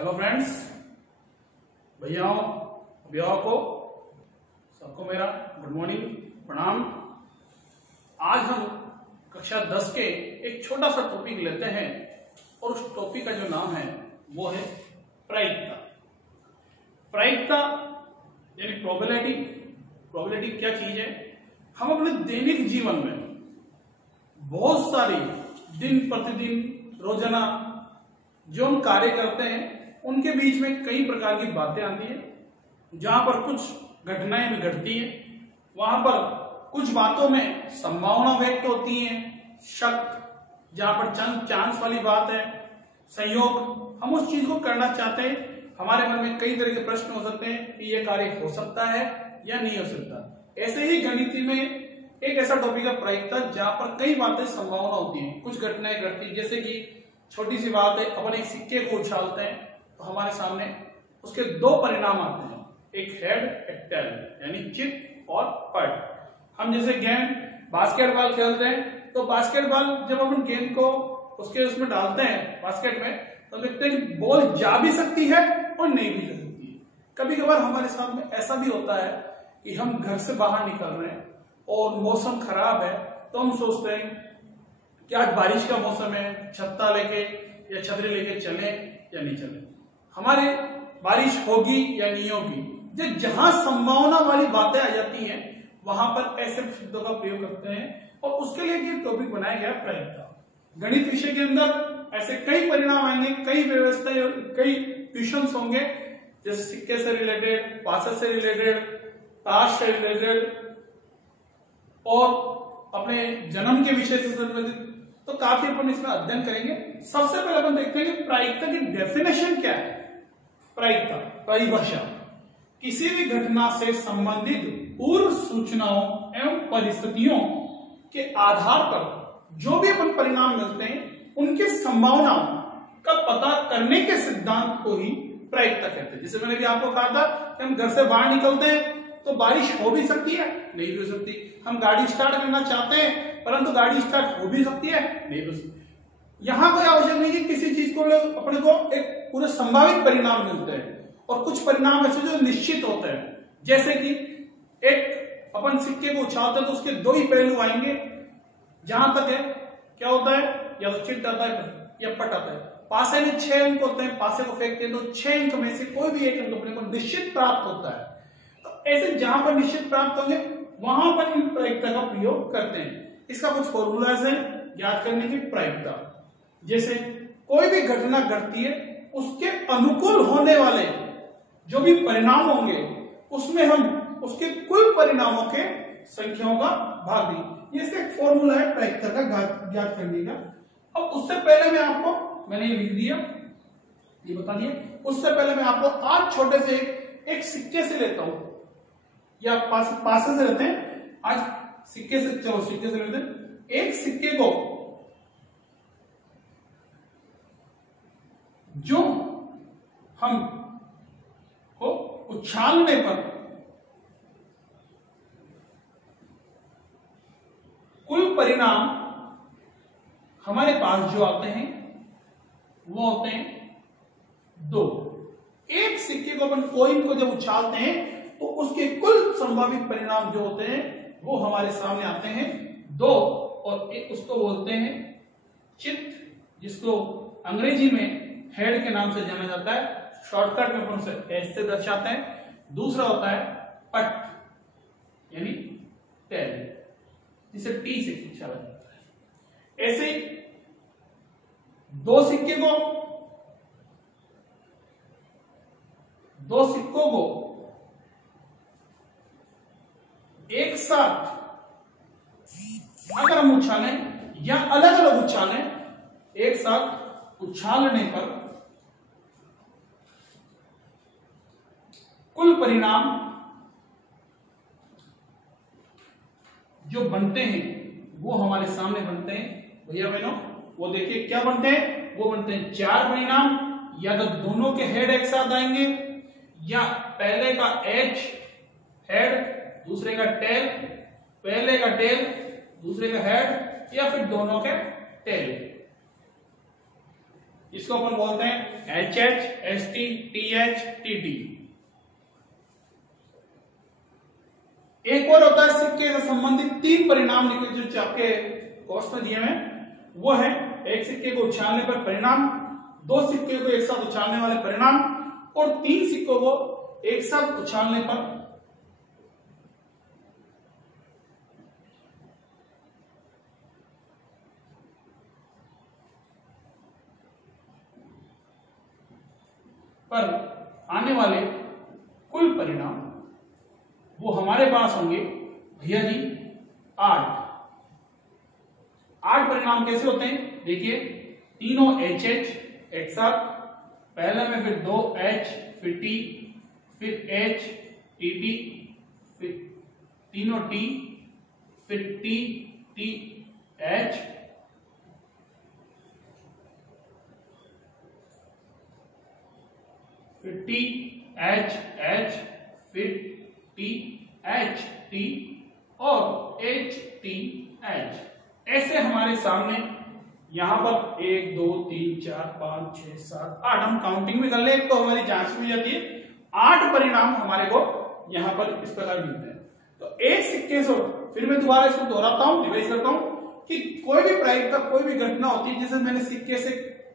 Hello friends, भैयाओं भैयाओं को सबको मेरा गुड मॉर्निंग, प्रणाम। आज हम कक्षा 10 के एक छोटा सा टॉपिक लेते हैं और उस टॉपिक का जो नाम है वो है प्रायिकता। प्रायिकता यानी प्रोबेबिलिटी। प्रोबेबिलिटी क्या चीज है? हम अपने दैनिक जीवन में बहुत सारी दिन प्रतिदिन रोजाना जो हम कार्य करते हैं उनके बीच में कई प्रकार की बातें आती हैं। जहां पर कुछ घटनाएं भी घटती हैं, वहां पर कुछ बातों में संभावना व्यक्त होती है, शक जहां पर चांस वाली बात है, संयोग हम उस चीज को करना चाहते हैं। हमारे मन में कई तरह के प्रश्न हो सकते हैं कि यह कार्य हो सकता है या नहीं हो सकता। ऐसे ही गणित में एक ऐसा टॉपिक है प्रायिकता, जहां पर कई बातें संभावना होती हैं, कुछ घटनाएं घटती हैं। जैसे कि छोटी सी बात है, अपन एक सिक्के को उछालते हैं तो हमारे सामने उसके दो परिणाम आते हैं, एक हेड एक टेल, यानी चित और पट। हम जैसे गेम बास्केटबॉल खेलते हैं तो बास्केटबॉल जब अपन गेंद को उसमें डालते हैं बास्केट में, तो देखते हैं कि बॉल जा भी सकती है और नहीं भी जा सकती है। कभी कभार हमारे साथ में ऐसा भी होता है कि हम घर से बाहर निकल रहे हैं और मौसम खराब है, तो हम सोचते हैं कि आज बारिश का मौसम है, छत्ता लेके या छतरी लेके चले या नहीं चले, हमारे बारिश होगी या नहीं होगी। जहां संभावना वाली बातें आ जाती हैं वहां पर ऐसे शब्दों का प्रयोग करते हैं और उसके लिए एक टॉपिक बनाया गया प्रायिकता। गणित विषय के अंदर ऐसे कई परिणाम आएंगे, कई व्यवस्थाएं, कई ट्यूशंस होंगे, जैसे सिक्के से रिलेटेड, पासे से रिलेटेड, ताश से रिलेटेड और अपने जन्म के विषय से संबंधित, तो काफी अपन इसमें अध्ययन करेंगे। सबसे पहले अपन देखते हैं कि प्रायिकता की डेफिनेशन क्या है। प्रायिकता परिभाषा किसी भी घटना से संबंधित पूर्व सूचनाओं एवं परिस्थितियों के आधार पर जो भी अपन परिणाम मिलते हैं उनके संभावनाओं का पता करने के सिद्धांत को ही प्रायिकता कहते हैं। जैसे मैंने भी आपको कहा था कि हम घर से बाहर निकलते हैं तो बारिश हो भी सकती है, नहीं भी हो सकती। हम गाड़ी स्टार्ट करना चाहते हैं परंतु गाड़ी स्टार्ट हो भी सकती है, नहीं हो सकती। यहां कोई आवश्यक नहीं कि किसी चीज को अपने को एक पूरे संभावित परिणाम मिलते हैं और कुछ परिणाम ऐसे जो निश्चित होते हैं। जैसे कि एक अपन सिक्के को उछालते हैं तो उसके दो ही पहलू आएंगे। जहां तक है क्या होता है, या तो चिट आता है या पट आता है। पासे में 6 अंक होते हैं, पासे को फेंकते हैं तो 6 अंक में से कोई भी एक अंक अपने को निश्चित प्राप्त होता है। तो ऐसे जहां पर निश्चित प्राप्त होंगे वहां पर इन प्रायिकता का प्रयोग करते हैं। इसका कुछ फॉर्मूलाज है याद करने की। प्रायिकता जैसे कोई भी घटना घटती है उसके अनुकूल होने वाले जो भी परिणाम होंगे उसमें हम उसके कुल परिणामों के संख्याओं का भाग दें। ये इसका एक फॉर्मूला है प्रायिकता का ज्ञात करने का। अब उससे पहले मैंने ये लिख दिया, ये बता दिया। उससे पहले मैं आपको आज छोटे से एक सिक्के से लेता हूं या पासे से लेते हैं। आज सिक्के से लेते हैं। एक सिक्के को जो हम को उछालने पर कुल परिणाम हमारे पास जो आते हैं वो होते हैं 2। एक सिक्के को अपन कॉइन को जब उछालते हैं तो उसके कुल संभावित परिणाम जो होते हैं वो हमारे सामने आते हैं 2। और एक उसको बोलते हैं चित, जिसको अंग्रेजी में हेड के नाम से जाना जाता है। शॉर्टकट में अपन उसे एच से दर्शाते हैं। दूसरा होता है पट यानी टेल, जिसे टी से उछाला जाता है। ऐसे दो सिक्कों को एक साथ अगर हम उछालें या अलग अलग उछालें, एक साथ उछालने पर कुल परिणाम जो बनते हैं वो हमारे सामने बनते हैं। भैया बहनों वो देखिए क्या बनते हैं, वो बनते हैं 4 परिणाम। या तो दोनों के हेड एक साथ आएंगे, या पहले का एच हेड, दूसरे का टेल, पहले का टेल दूसरे का हेड, या फिर दोनों के टेल। इसको अपन बोलते हैं HH, ST, TH, TT। एक और होता है सिक्के से संबंधित 3 परिणाम लिखे जो आपके कोर्स में दिए हैं। वो है एक सिक्के को उछालने पर परिणाम, 2 सिक्के को एक साथ उछालने वाले परिणाम और 3 सिक्कों को एक साथ उछालने पर आने वाले कुल परिणाम वो हमारे पास होंगे भैया जी 8 परिणाम कैसे होते हैं देखिए, तीनों HH एक साथ, पहले में फिर 2H, फिर T, फिर H, TT, फिर तीनों T, फिर T, T, H, फिर T, H, H, फिर T, H, T और H, T, H। ऐसे हमारे सामने यहां पर 1 2 3 4 5 6 7 8 हम काउंटिंग में कर ले तो हमारी जांच में जाती है 8 परिणाम हमारे को यहां पर इस प्रकार मिलते हैं। तो एक सिक्के से फिर मैं दोबारा इसको दोहराता हूं, रिवाइज करता हूं कि कोई भी प्राइड का कोई भी घटना होती है, जैसे मैंने सिक्के से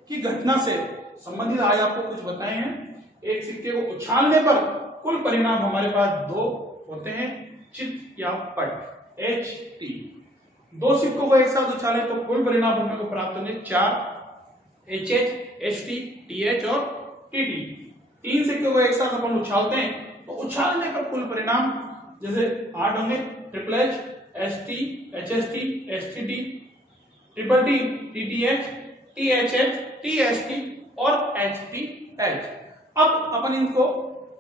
की घटना से संबंधित आज आपको कुछ बताए हैं। एक सिक्के को उछालने पर कुल परिणाम हमारे पास 2 होते हैं, चित या पट HT। 2 सिक्कों को एक साथ उछाले तो कुल परिणाम हमने को प्राप्त होंगे 4 HH, ST, TH और TT। 3 सिक्कों को एक साथ अपन उछालते हैं तो उछालने पर कुल परिणाम जैसे 8 होंगे, triple H, ST, HST, STT, triple T, TTH, THH, TST और HTH। अब अपन इनको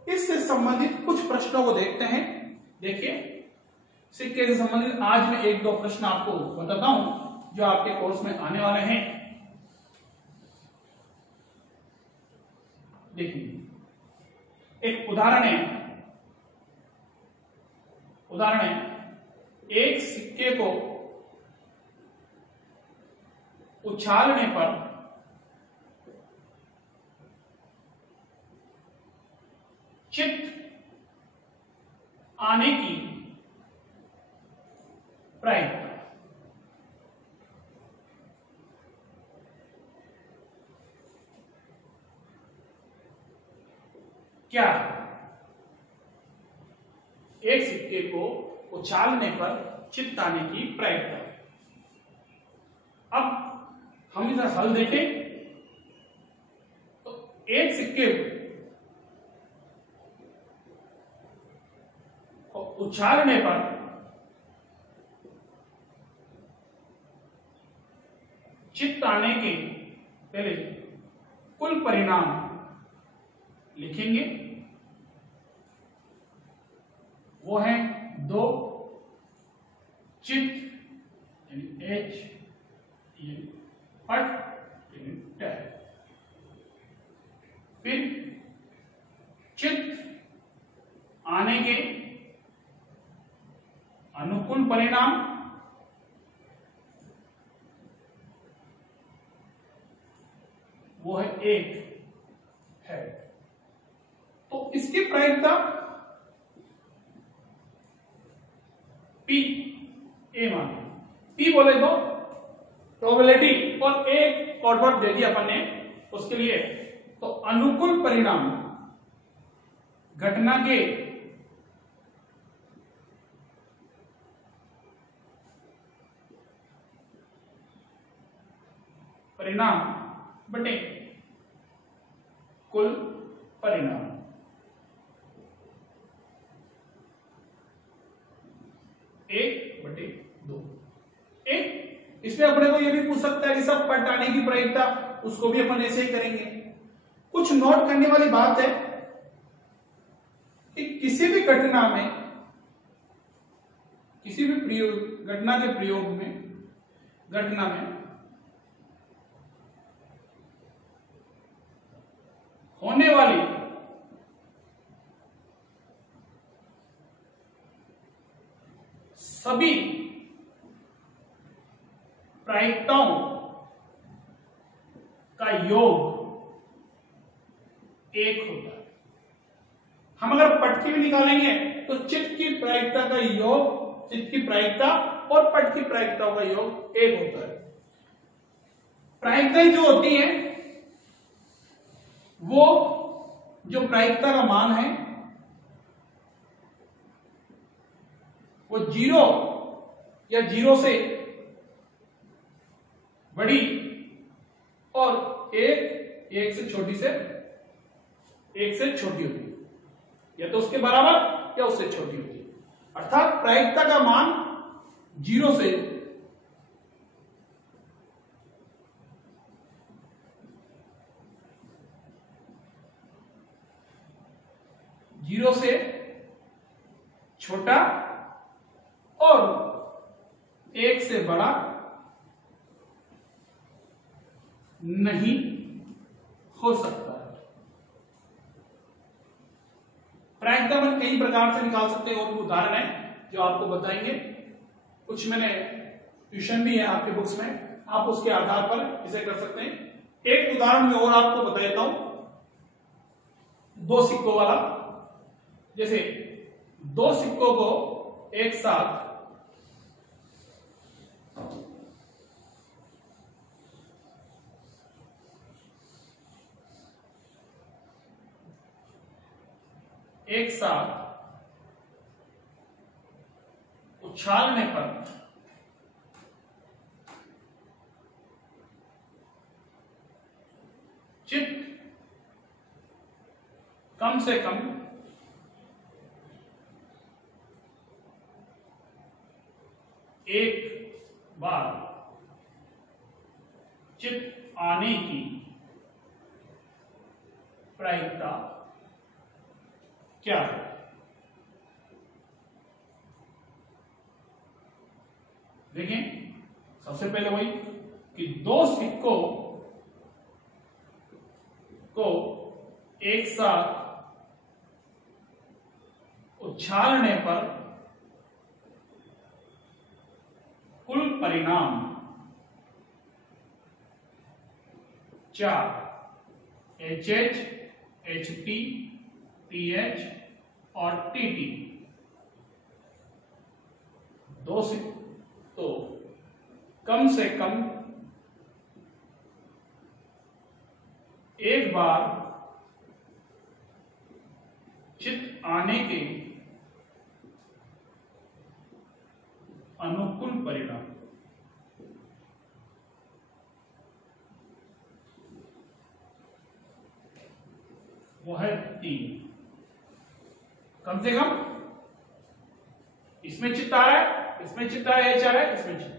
इससे संबंधित कुछ प्रश्नों को देखते हैं। देखिए सिक्के से संबंधित आज मैं 1-2 प्रश्न आपको बताता हूं जो आपके कोर्स में आने वाले हैं। देखिए एक उदाहरण है एक सिक्के को उछालने पर चित्त आने की प्रायिकता क्या? एक सिक्के को उछालने पर चित्त आने की प्रायिकता। अब हम इसका हल देखें तो एक सिक्के को उछालने पर चित्त आने के पहले कुल परिणाम लिखेंगे, वो है 2 चित्त यानी H पट टैग, फिर चित्त आने के अनुकूल परिणाम वो है 1 है। तो इसकी प्रायिकता P A माने, P बोले तो प्रोबेबिलिटी और एक कॉर्डवर्ड दे दिया अपन ने उसके लिए। तो अनुकूल परिणाम घटना के परिणाम बटे कुल परिणाम। 1/2। एक इसमें अपने को ये भी पूछ सकता है कि सब पट आने की प्रायिकता, उसको भी अपन ऐसे ही करेंगे। कुछ नोट करने वाली बात है कि किसी भी घटना में, किसी भी प्रयोग घटना के प्रयोग में, घटना में होने वाली सभी प्रायिकताओं का योग 1 होता है। हम अगर पट की भी निकालेंगे तो चित्त की प्रायिकता का योग, चित्त की प्रायिकता और पट की प्रायिकताओं का योग 1 होता है। प्रायिकताएं जो होती हैं वो जो प्रायिकता का मान है वो 0 या 0 से बड़ी और 1 से छोटी से 1 से छोटी होती है, या तो उसके बराबर या उससे छोटी होती है। अर्थात प्रायिकता का मान 0 से 0 से छोटा और 1 से बड़ा नहीं हो सकता है। प्रायिकता हम कई प्रकार से निकाल सकते हैं और भी उदाहरण है जो आपको बताएंगे। कुछ मैंने ट्यूशन भी है आपके बुक्स में, आप उसके आधार पर इसे कर सकते हैं। एक उदाहरण में और आपको बता देता हूं, 2 सिक्कों वाला। जैसे 2 सिक्कों को एक साथ उछालने पर चित्त कम से कम एक बार चित्त आने की प्रायिकता क्या है? देखें, सबसे पहले वही कि 2 सिक्कों को एक साथ उछालने पर कुल परिणाम 4 HH, HT, TH और TT। 2 से तो कम से कम एक बार चित्त आने के अनुकूल परिणाम वो है 3। कम से कम इसमें चित्त आ रहा है, इसमें चित्त आ रहा है, HR है, इसमें चित्त।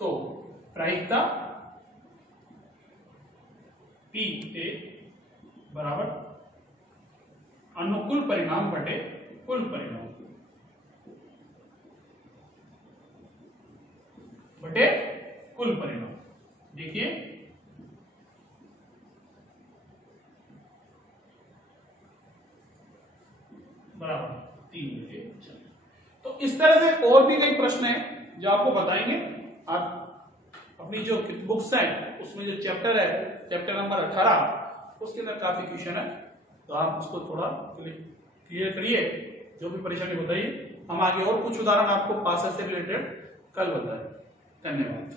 तो प्रायिकता PA बराबर अनुकूल परिणाम बटे कुल परिणाम बटे कुल परिणाम। देखिए, बराबर 3 बटे 4। तो इस तरह से और भी कई प्रश्न हैं जो आपको बताएंगे। आप अपनी जो बुक्स हैं उसमें जो चैप्टर है, चैप्टर नंबर 18, उसके अंदर काफी क्वेश्चन है, तो आप उसको थोड़ा क्लियर करिए। जो भी परेशानी बताइए, हम आगे और कुछ उदाहरण आपको पासेस से रिलेटेड कल बताएं। धन्यवाद।